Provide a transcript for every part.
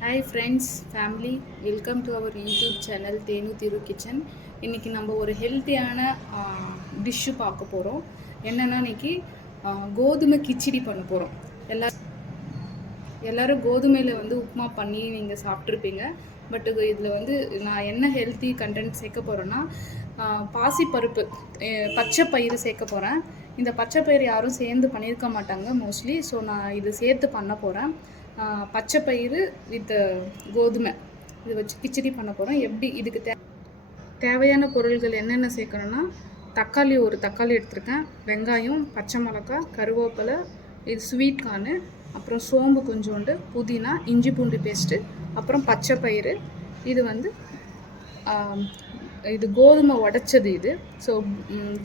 Hi friends family, welcome to our YouTube channel Thenu Thiru kitchen. இன்றைக்கி நம்ம ஒரு ஹெல்த்தியான டிஷ்ஷு பார்க்க போகிறோம். என்னென்னா இன்றைக்கி கோதுமை கிச்சடி பண்ண போகிறோம். எல்லோரும் கோதுமையில் வந்து உப்புமா பண்ணி நீங்கள் சாப்பிட்ருப்பீங்க. பட் இதில் வந்து நான் என்ன ஹெல்த்தி கண்டென்ட் சேர்க்க போகிறேன்னா பாசிப்பருப்பு, பச்சை பயிறு சேர்க்க போகிறேன். இந்த பச்சை பயிறு யாரும் சேர்ந்து பண்ணியிருக்க மாட்டாங்க மோஸ்ட்லி. ஸோ நான் இது சேர்த்து பண்ண போகிறேன். பச்சை பயிறு வித் கோதுமை இதை வச்சு கிச்சடி பண்ண போகிறோம். எப்படி இதுக்கு தேவையான பொருள்கள் என்னென்ன சேர்க்கணுன்னா, ஒரு தக்காளி எடுத்திருக்கேன், வெங்காயம், பச்சை மிளகாய், கருவேப்பிலை, இது ஸ்வீட் கார்னு, அப்புறம் சோம்பு கொஞ்சோண்டு, புதினா, இஞ்சி பூண்டு பேஸ்ட்டு, அப்புறம் பச்சை பயிறு. இது வந்து இது கோதுமை உடைச்சது. இது ஸோ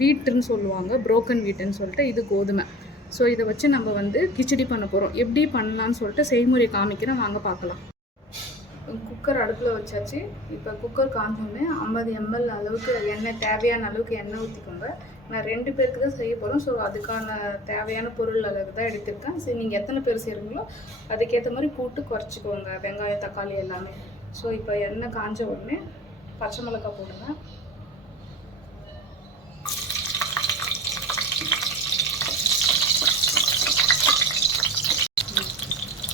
வீட்டுன்னு சொல்லுவாங்க, புரோக்கன் வீட்டுன்னு சொல்லிட்டு இது கோதுமை. ஸோ இதை வச்சு நம்ம வந்து கிச்சடி பண்ண போகிறோம். எப்படி பண்ணலான்னு சொல்லிட்டு செய்முறை காமிக்கிறேன், வாங்க பார்க்கலாம். குக்கர் அடுப்பில் வச்சாச்சு. இப்போ குக்கர் காஞ்சோடனே 50 ml அளவுக்கு எண்ணெய், தேவையான அளவுக்கு எண்ணெய் ஊற்றிக்கோங்க. நான் 2 பேருக்கு தான் செய்ய போகிறோம். ஸோ அதுக்கான தேவையான பொருள் அளவுக்கு தான் எடுத்துருக்கேன். சரி, நீங்கள் எத்தனை பேர் செய்கிறீங்களோ அதுக்கேற்ற மாதிரி கூட்டு குறைச்சிக்கோங்க, வெங்காயம், தக்காளி எல்லாமே. ஸோ இப்போ எண்ணெய் காஞ்ச உடனே பச்சை மிளகாய் போடுங்க.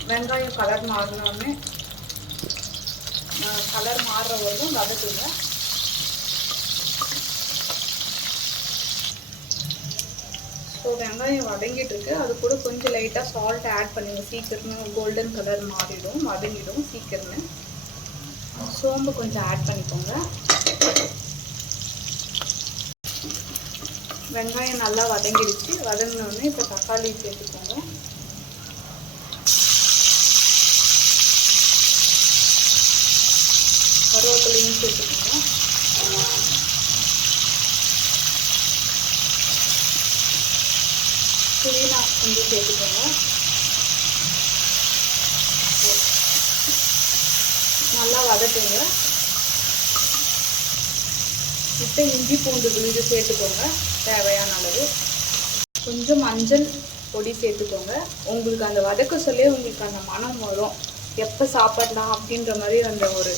வெங்காயம் கலர் மாறினோடனே கலர் மாறுற வரைக்கும் வதக்குங்க. ஸோ வெங்காயம் வதங்கிட்டு இருக்கு. அது கூட கொஞ்சம் லைட்டாக சால்ட் ஆட் பண்ணுங்க. சீக்கிரமே கோல்டன் கலர் மாறிடும், வதங்கிடும் சீக்கிரமே. சோம்பு கொஞ்சம் ஆட் பண்ணிக்கோங்க. வெங்காயம் நல்லா வதங்கிடுச்சு. வதங்கினோடனே இப்போ தக்காளி சேர்த்துக்கோங்க. கருவேப்பிலையும் சேர்த்துக்கோங்க. புதினா கொஞ்சம் சேர்த்துக்கோங்க. நல்லா வதக்குங்க. இப்போ இஞ்சி பூண்டு விழுது சேர்த்துக்கோங்க தேவையான அளவு. கொஞ்சம் மஞ்சள் பொடி சேர்த்துக்கோங்க. உங்களுக்கு அந்த வதக்க சொல்லி உங்களுக்கு அந்த மனம் வரும், எப்போ சாப்பிடலாம் அப்படின்ற மாதிரி அந்த ஒரு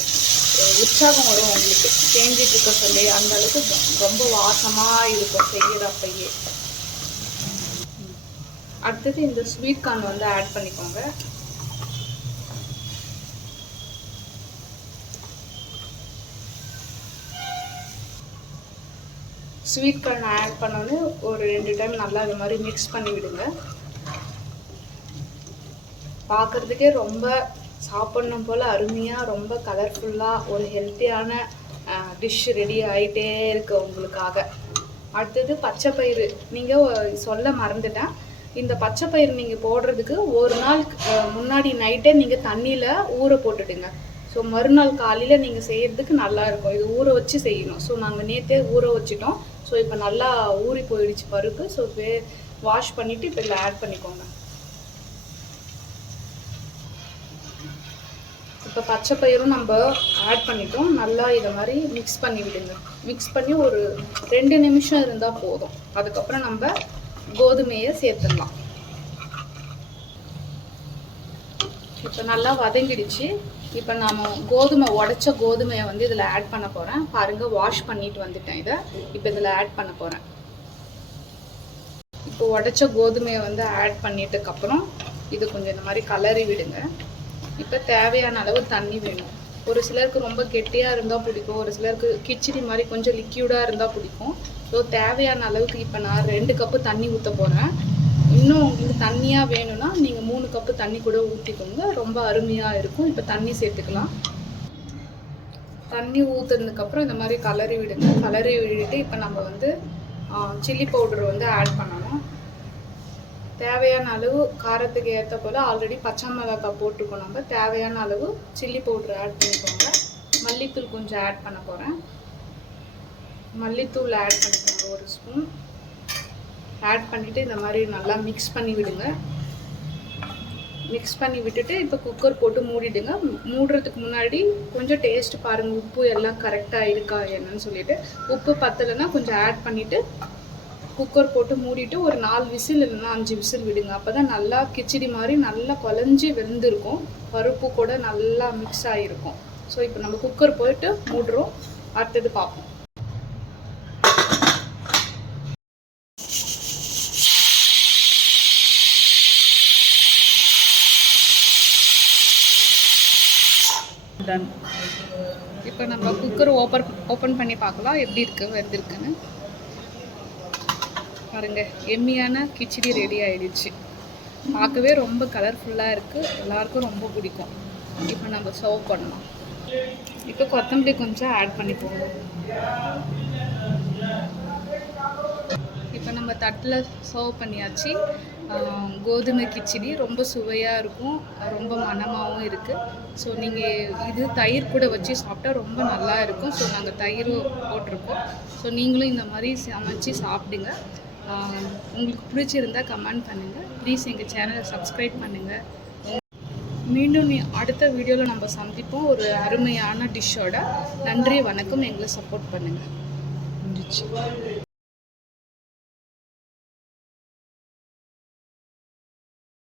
உற்சாகம் வரும் உங்களுக்கு. செஞ்சிட்டு இருக்க சொல்லி அந்த அளவுக்கு ரொம்ப வாசமாக இருக்கும் செய்கிறப்பையே. அடுத்தது இந்த ஸ்வீட் கார்ன் வந்து ஆட் பண்ணிக்கோங்க. ஸ்வீட் கார்ன் ஆட் பண்ணோன்னு ஒரு 2 டைம் நல்லா இது மாதிரி மிக்ஸ் பண்ணி விடுங்க. பார்க்குறதுக்கே ரொம்ப சாப்பிட்ணும் போல் அருமையாக, ரொம்ப கலர்ஃபுல்லாக ஒரு ஹெல்த்தியான டிஷ் ரெடி ஆகிட்டே இருக்கு உங்களுக்காக. அடுத்தது பச்சை பயிறு. நீங்கள் சொல்ல மறந்துட்டேன், இந்த பச்சை பயிறு நீங்கள் போடுறதுக்கு ஒரு நாள் முன்னாடி நைட்டே நீங்கள் தண்ணியில் ஊற போட்டுடுங்க. ஸோ மறுநாள் காலையில் நீங்கள் செய்கிறதுக்கு நல்லாயிருக்கும். இது ஊற வச்சு செய்யணும். ஸோ நாங்கள் நேற்றே ஊற வச்சிட்டோம். ஸோ இப்போ நல்லா ஊறி போயிடுச்சு பருப்பு. ஸோ வாஷ் பண்ணிவிட்டு இப்போ இதில் ஆட் பண்ணிக்கோங்க. இப்போ பச்சை பயிரும் நம்ம ஆட் பண்ணிட்டோம். நல்லா இதை மாதிரி மிக்ஸ் பண்ணி விடுங்க. மிக்ஸ் பண்ணி ஒரு 2 நிமிஷம் இருந்தால் போதும். அதுக்கப்புறம் நம்ம கோதுமையை சேர்த்துடலாம். இப்போ நல்லா வதங்கிடுச்சு. இப்போ நாம் உடைச்ச கோதுமையை வந்து இதில் ஆட் பண்ண போகிறேன். பாருங்கள், வாஷ் பண்ணிட்டு வந்துட்டேன். இதை இப்போ இதில் ஆட் பண்ண போகிறேன். இப்போ உடைச்ச கோதுமையை வந்து ஆட் பண்ணிட்டதுக்கப்புறம் இது கொஞ்சம் இந்த மாதிரி கலரி விடுங்க. இப்போ தேவையான அளவு தண்ணி வேணும். ஒரு சிலருக்கு ரொம்ப கெட்டியாக இருந்தால் பிடிக்கும், ஒரு சிலருக்கு கிச்சடி மாதிரி கொஞ்சம் லிக்யூடாக இருந்தால் பிடிக்கும். ஸோ தேவையான அளவுக்கு இப்போ நான் 2 கப்பு தண்ணி ஊற்ற போகிறேன். இன்னும் உங்களுக்கு தண்ணியாக வேணும்னா நீங்கள் 3 கப்பு தண்ணி கூட ஊற்றிக்கோங்க, ரொம்ப அருமையாக இருக்கும். இப்போ தண்ணி சேர்த்துக்கலாம். தண்ணி ஊற்றுனதுக்கப்புறம் இந்த மாதிரி கலரி விடுங்க. கலரி விட்டுட்டு இப்போ நம்ம வந்து சில்லி பவுடர் வந்து ஆட் பண்ணணும். தேவையான அளவு காரத்துக்கு ஏற்ற போல் ஆல்ரெடி பச்சை மிளகாய் போட்டுருக்கோம். நம்ம தேவையான அளவு சில்லி பவுட்ரு ஆட் பண்ணிக்கோங்க. மல்லித்தூள் கொஞ்சம் ஆட் பண்ண போகிறேன். மல்லித்தூள் ஆட் பண்ணிக்கோங்க 1 ஸ்பூன். ஆட் பண்ணிவிட்டு இந்த மாதிரி நல்லா மிக்ஸ் பண்ணி விடுங்க. மிக்ஸ் பண்ணி விட்டுட்டு இப்போ குக்கர் போட்டு மூடிடுங்க. மூடுறதுக்கு முன்னாடி கொஞ்சம் டேஸ்ட் பாருங்கள், உப்பு எல்லாம் கரெக்டாக இருக்கா என்னன்னு சொல்லிவிட்டு. உப்பு பத்தலைன்னா கொஞ்சம் ஆட் பண்ணிவிட்டு குக்கர் போட்டு மூடிட்டு ஒரு 4 விசில் இல்லைன்னா 5 விசில் விடுங்க. அப்போ தான் நல்லா கிச்சடி மாதிரி நல்லா குழஞ்சி வெந்திருக்கும், பருப்பு கூட நல்லா மிக்ஸ் ஆகிருக்கும். ஸோ இப்போ நம்ம குக்கர் போயிட்டு மூடுறோம், அடுத்தது பார்ப்போம். டன். இப்போ நம்ம குக்கர் ஓப்பன் பண்ணி பார்க்கலாம் எப்படி இருக்குது, வெந்திருக்குன்னு பாருங்க. எம்மியான கிச்சடி ரெடி ஆயிடுச்சு. பார்க்கவே ரொம்ப கலர்ஃபுல்லாக இருக்குது, எல்லாருக்கும் ரொம்ப பிடிக்கும். இப்போ நம்ம சர்வ் பண்ணலாம். இப்போ கொத்தமல்லி கொஞ்சம் ஆட் பண்ணிப்போம். இப்போ நம்ம தட்டில் சர்வ் பண்ணியாச்சு. கோதுமை கிச்சடி ரொம்ப சுவையாக இருக்கும், ரொம்ப மணமாகவும் இருக்குது. ஸோ நீங்கள் இது தயிர் கூட வச்சு சாப்பிட்டா ரொம்ப நல்லா இருக்கும். ஸோ நாங்கள் தயிர் போட்டிருக்கோம். ஸோ நீங்களும் இந்த மாதிரி சமைச்சு சாப்பிடுங்க. உங்களுக்கு பிடிச்சிருந்தால் கமெண்ட் பண்ணுங்கள். ப்ளீஸ் எங்கள் சேனலை சப்ஸ்கிரைப் பண்ணுங்கள். மீண்டும் அடுத்த வீடியோவில் நம்ம சந்திப்போம் ஒரு அருமையான டிஷ்ஷோட. நன்றி, வணக்கம். எங்களை சப்போர்ட் பண்ணுங்கள்.